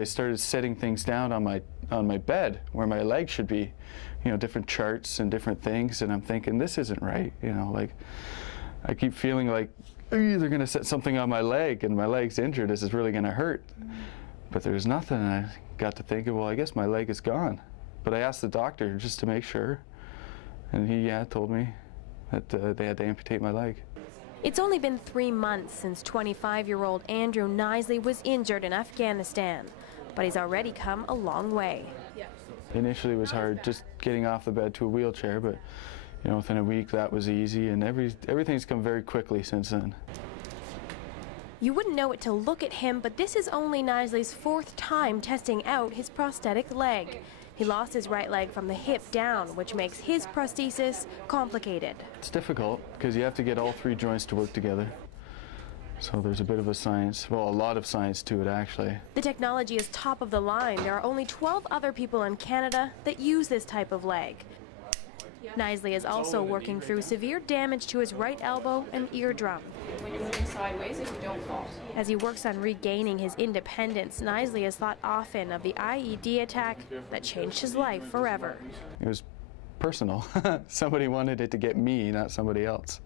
I started setting things down on my bed where my leg should be, you know, different charts and different things, and I'm thinking, this isn't right, you know, like I keep feeling like they're going to set something on my leg and my leg's injured, this is really going to hurt. But there's nothing, and I got to thinking, well, I guess my leg is gone. But I asked the doctor just to make sure, and he told me that they had to amputate my leg. It's only been 3 months since 25-year-old Andrew Knisley was injured in Afghanistan, but he's already come a long way. Initially it was hard just getting off the bed to a wheelchair, but you know, within a week that was easy, and everything's come very quickly since then. You wouldn't know it to look at him, but this is only Knisley's 4th time testing out his prosthetic leg. He lost his right leg from the hip down, which makes his prosthesis complicated. It's difficult because you have to get all 3 joints to work together. So there's a bit of a science, well, a lot of science to it actually. The technology is top of the line. There are only 12 other people in Canada that use this type of leg. Knisley is also working through severe damage to his right elbow and eardrum. When you're moving sideways, if you don't fall. As he works on regaining his independence, Knisley has thought often of the IED attack that changed his life forever. It was personal. Somebody wanted it to get me, not somebody else.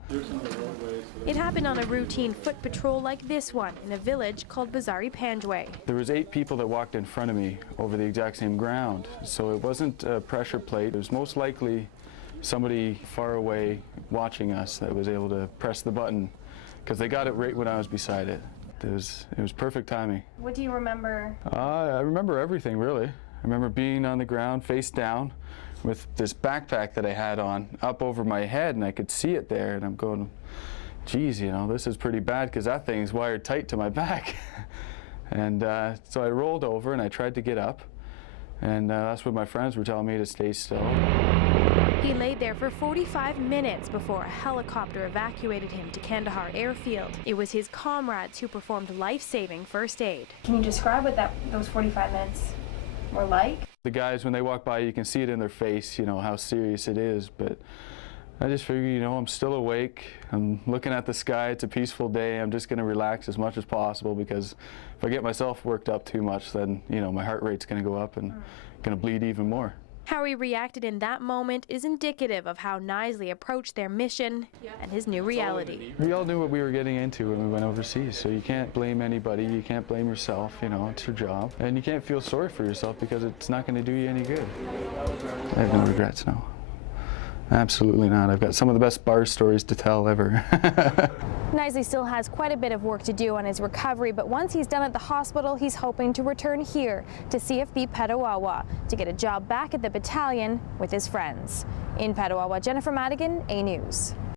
It happened on a routine foot patrol like this one in a village called Bazari Panjway. There was 8 people that walked in front of me over the exact same ground, so it wasn't a pressure plate. It was most likely somebody far away watching us that was able to press the button, because they got it right when I was beside it. It was perfect timing. What do you remember? I remember everything, really. I remember being on the ground, face down, with this backpack that I had on up over my head, and I could see it there, and I'm going, geez, you know, this is pretty bad because that thing's wired tight to my back. And so I rolled over and I tried to get up, and that's when my friends were telling me to stay still. He lay there for 45 minutes before a helicopter evacuated him to Kandahar airfield. It was his comrades who performed life-saving first aid. Can you describe what those 45 minutes were like? The guys, when they walk by, you can see it in their face, you know, how serious it is, but I just figured, you know, I'm still awake, I'm looking at the sky, it's a peaceful day, I'm just going to relax as much as possible, because if I get myself worked up too much, then, you know, my heart rate's going to go up and going to bleed even more. How he reacted in that moment is indicative of how Knisley approached their mission and his new reality. We all knew what we were getting into when we went overseas, so you can't blame anybody, you can't blame yourself, you know, it's your job. And you can't feel sorry for yourself because it's not going to do you any good. I have no regrets, no. Absolutely not. I've got some of the best bar stories to tell ever. Knisley still has quite a bit of work to do on his recovery, but once he's done at the hospital, he's hoping to return here to CFB Petawawa to get a job back at the battalion with his friends. In Petawawa, Jennifer Madigan, A News.